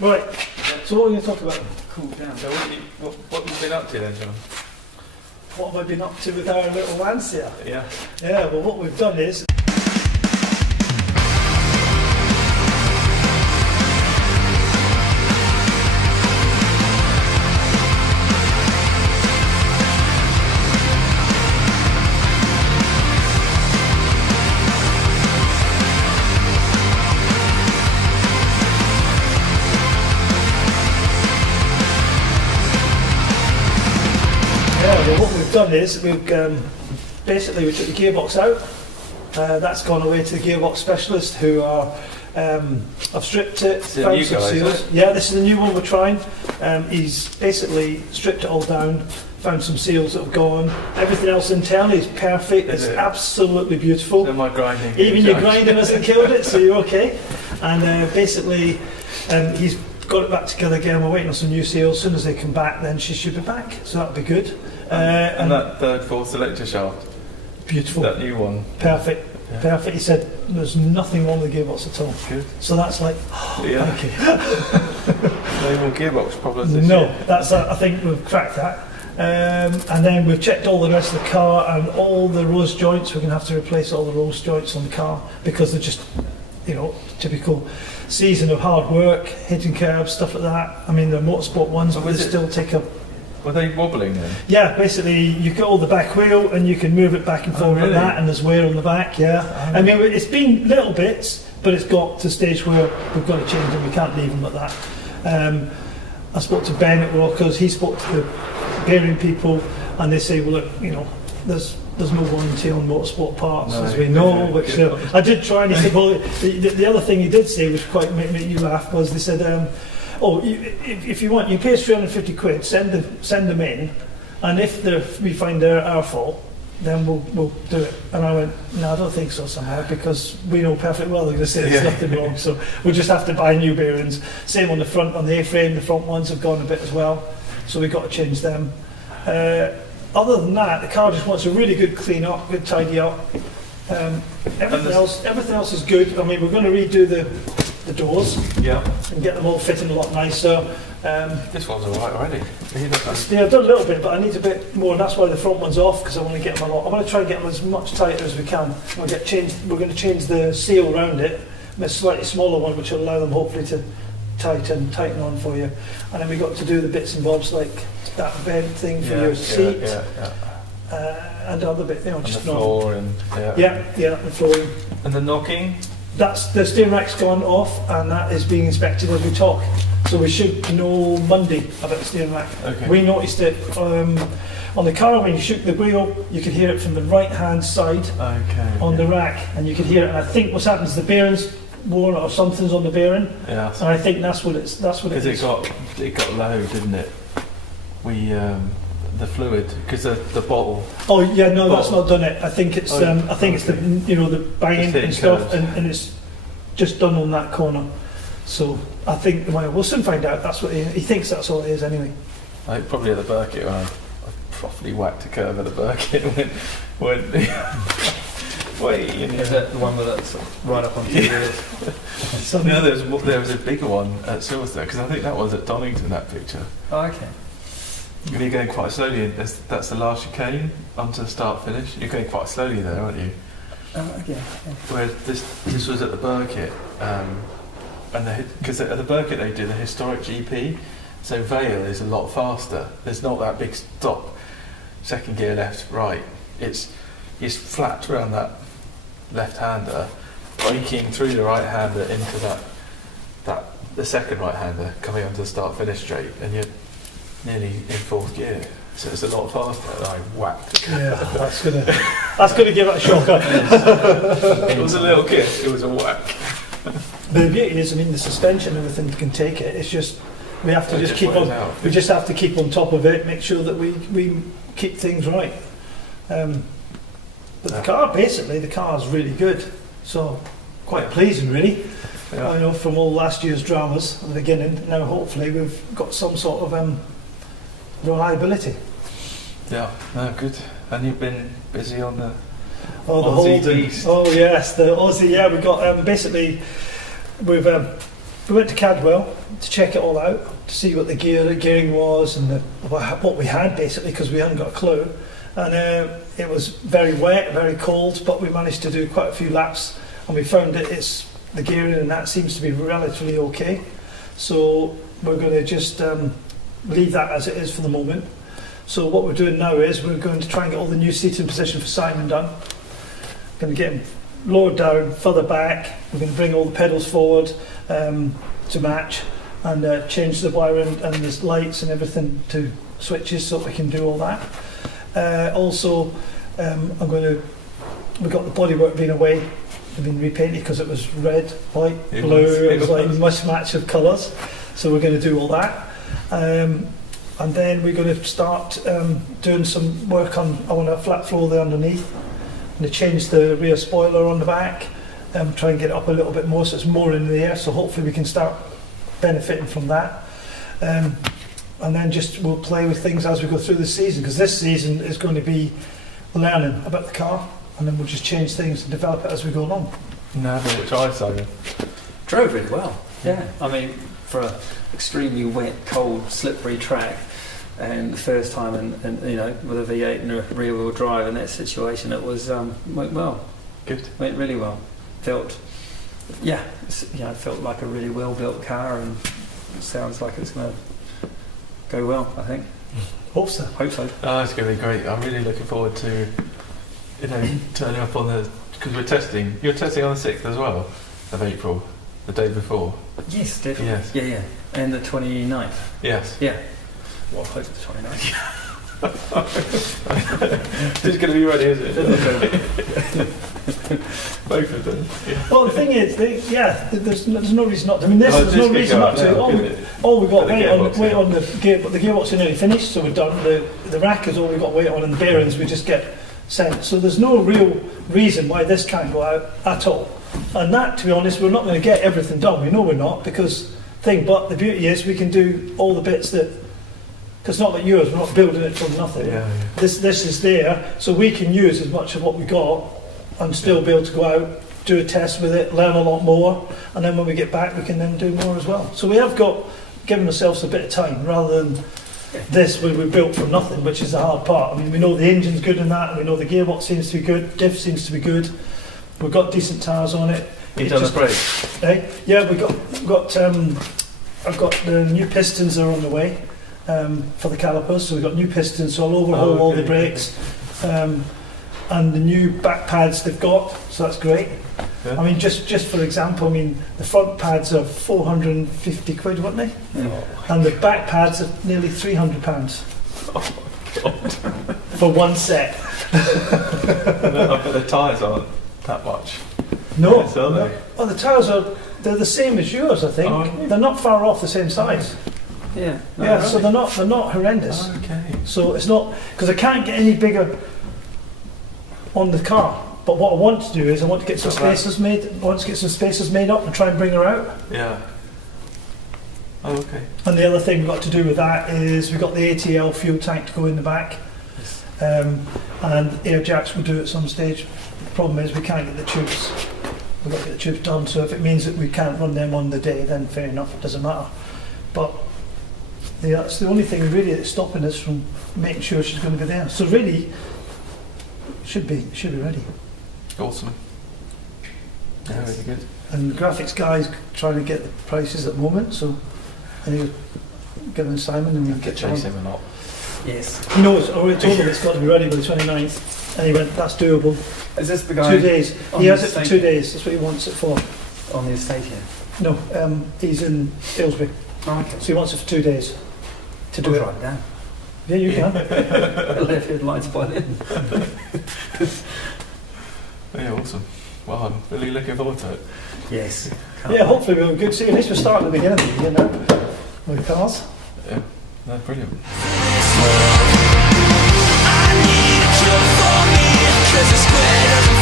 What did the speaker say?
Right, so what are we going to talk about? Cool down. So what have you been up to then, John? What have I been up to with our little Lancia? Yeah. Yeah, well what we've done is... Well, what we've done is we've basically we took the gearbox out. That's gone away to the gearbox specialist who are have stripped it, found some seals. Yeah, this is the new one we're trying. He's basically stripped it all down, found some seals that have gone. Everything else internally is perfect. It's absolutely beautiful. So my grinding. Even your grinding hasn't killed it, so you're okay. And basically, he's got it back together again. We're waiting on some new seals. As soon as they come back, then she should be back. So that'll be good. And that third, fourth selector shaft. Beautiful. That new one. Perfect. Yeah. Perfect. He said there's nothing wrong with the gearbox at all. Good. So that's like, yeah. Okay. No more gearbox problems this No, year. that's I think we've cracked that. And then we've checked all the rest of the car and all the rose joints. We're going to have to replace all the rose joints on the car because they're just, typical season of hard work, hitting curbs, stuff like that. I mean, they're motorsport ones, but they still take a... Were they wobbling then? Yeah, basically you got all the back wheel and you can move it back and forward like that, and there's wear on the back. Yeah, I mean it's been little bits, but it's got to a stage where we've got to change them. We can't leave them like that. I spoke to Ben at Rockers. He spoke to the bearing people, and they say, well, look, there's no warranty on motorsport parts, as we know. Which I did try, and he said, well, the other thing he did say, which quite made you laugh, was they said. If you want, you pay us 350 quid, send them in, and if we find they're our fault, then we'll do it. And I went, no, I don't think so somehow, because we know perfectly well they're going to say there's nothing wrong, so we'll just have to buy new bearings. Same on the front, on the A-frame, the front ones have gone a bit as well, so we've got to change them. Other than that, the car just wants a really good clean up, good tidy up. Everything else is good. I mean, we're going to redo the doors, and get them all fitting a lot nicer. This one's alright already. Yeah, I've done a little bit, but I need a bit more, and that's why the front one's off, because I want to get them a lot. I want to try and get them as much tighter as we can. We're going to change the seal around it, a slightly smaller one, which will allow them hopefully to tighten on for you. And then we got to do the bits and bobs like that vent thing for your seat, and other bit, just the floor and the flooring. And the knocking. That's the steering rack's gone off, and that is being inspected as we talk. So we should know Monday about the steering rack. Okay. We noticed it on the car when you shook the wheel. You could hear it from the right-hand side on the rack, and you could hear it. And I think what's happened is the bearing's worn or something's on the bearing. Yeah. And I think that's what it is. Because it got low, didn't it? The fluid, because the bottle. Oh yeah, no, that's not done it. I think it's the the banging and stuff, and it's just done on that corner. So I think we'll soon find out. That's what he thinks. That's all it is anyway. I think probably at the Burkitt when I properly whacked a curve at the Burkitt when wait. Is that the one with that sort of right up on the wheels? No, there was a bigger one at Silverstone, because I think that was at Donington, that picture. Oh, okay. And you're going quite slowly, and that's the last chicane onto the start finish. You're going quite slowly there, aren't you? Yeah. Whereas this was at the Burkitt, and because at the Burkitt they do the historic GP, so Vale is a lot faster. There's not that big stop, second gear left, right. It's flat around that left-hander, braking through the right-hander into the second right-hander coming onto the start finish straight, and you're nearly in fourth gear, so it's a lot faster. And I whacked. Yeah, that's gonna give it a shocker. It was a little kiss. It was a whack. The beauty is, I mean, the suspension, everything can take it. It's just we have to keep on. We just have to keep on top of it. Make sure that we keep things right. But the car is really good. So quite pleasing, really. Yeah. I know from all last year's dramas at the beginning. Now hopefully we've got some sort of reliability. Yeah, no, good. And you've been busy on the Holden. Beast. Oh yes, the Aussie. Yeah, we got basically we've we went to Cadwell to check it all out, to see what the gearing was and what we had basically, because we hadn't got a clue. And it was very wet, very cold, but we managed to do quite a few laps, and we found that the gearing and that seems to be relatively okay. So we're going to just leave that as it is for the moment. So what we're doing now is we're going to try and get all the new seating position for Simon done. Going to get him lowered down, further back. We're going to bring all the pedals forward to match, and change the wiring and the lights and everything to switches so that we can do all that. Also, we've got the bodywork being away. We've been repainted because it was red, white, blue. It was like a mismatch of colours. So we're going to do all that. And then we're going to start doing some work on, I want a flat floor there underneath. I'm going to change the rear spoiler on the back, try and get it up a little bit more so it's more in the air, so hopefully we can start benefiting from that. And then we'll play with things as we go through the season, because this season is going to be learning about the car, and then we'll just change things and develop it as we go along. No, which I Simon? Drove really well. Yeah, I mean, for an extremely wet, cold, slippery track, and the first time, and you know, with a V8 and a rear-wheel drive in that situation, it was went well. Good. Went really well. Felt like a really well-built car, and it sounds like it's going to go well. I think. Hope so. Hope so. Oh, it's going to be great. I'm really looking forward to, turning up on because we're testing. You're testing on the 6th as well of April, the day before. Yes, definitely. Yes. Yeah. And the 29th. Yes. Yeah. Well, I hope the 29th. It's going to be ready, is it? Both of them. Yeah. Well, the thing is, there's no reason not to. I mean, there's no reason not to. All we've got wait on the gear, but the gearbox is nearly finished, so we're done. The rack is all we've got wait on, and the bearings we just get sent. So there's no real reason why this can't go out at all. And that, to be honest, we're not going to get everything done. We know we're not, but the beauty is we can do all the bits that. Because not like yours, we're not building it from nothing. Yeah. This is there, so we can use as much of what we got and still be able to go out, do a test with it, learn a lot more, and then when we get back we can then do more as well. So we have given ourselves a bit of time rather than this where we built from nothing, which is the hard part. I mean, we know the engine's good in that, and we know the gearbox seems to be good, diff seems to be good, we've got decent tyres on it. You've done the brakes? Yeah, I've got the new pistons are on the way. For the calipers, so we've got new pistons, so I'll overhaul all the brakes, and the new back pads they've got, so that's great. Yeah. I mean, just for example, the front pads are 450 quid, weren't they? Yeah. And the back pads are nearly £300. Oh my God. For one set. I bet the tyres aren't that much. No. Yes, are they? Well, the tyres they're the same as yours, I think. Oh, they're not far off the same size. Yeah. Yeah, so they're not horrendous. Oh, okay. So it's not, because I can't get any bigger on the car. But what I want to do is I want to get some spaces made. I want to get some spaces made up and try and bring her out. Yeah. Oh, okay. And the other thing we've got to do with that is we've got the ATL fuel tank to go in the back, and air jacks will do at some stage. The problem is we can't get the tubes. We've got to get the tubes done. So if it means that we can't run them on the day, then fair enough, it doesn't matter. But that's the only thing really that's stopping us from making sure she's going to be there. So really, should be ready. Awesome. Yeah, really good. And the graphics guy's trying to get the prices at the moment, so I need to get them Simon and we'll get Chase him or not. Yes. He knows, I already told him it's got to be ready by the 29th, and he went, that's doable. Is this the guy 2 days. He has it for 2 estate? days, that's what he wants it for. On the estate here? No, he's in Aylesbury, Oh, okay. so he wants it for 2 days to do I'll it. write it down. Yeah, you can. I'll have headlights by then. Yeah, awesome. Well, I'm really looking forward to it. Yes. Yeah, hopefully we'll good see. At least we're starting at the beginning of the year now with cars. Yeah, no, brilliant. I need a cure for me, 'cause the square doesn't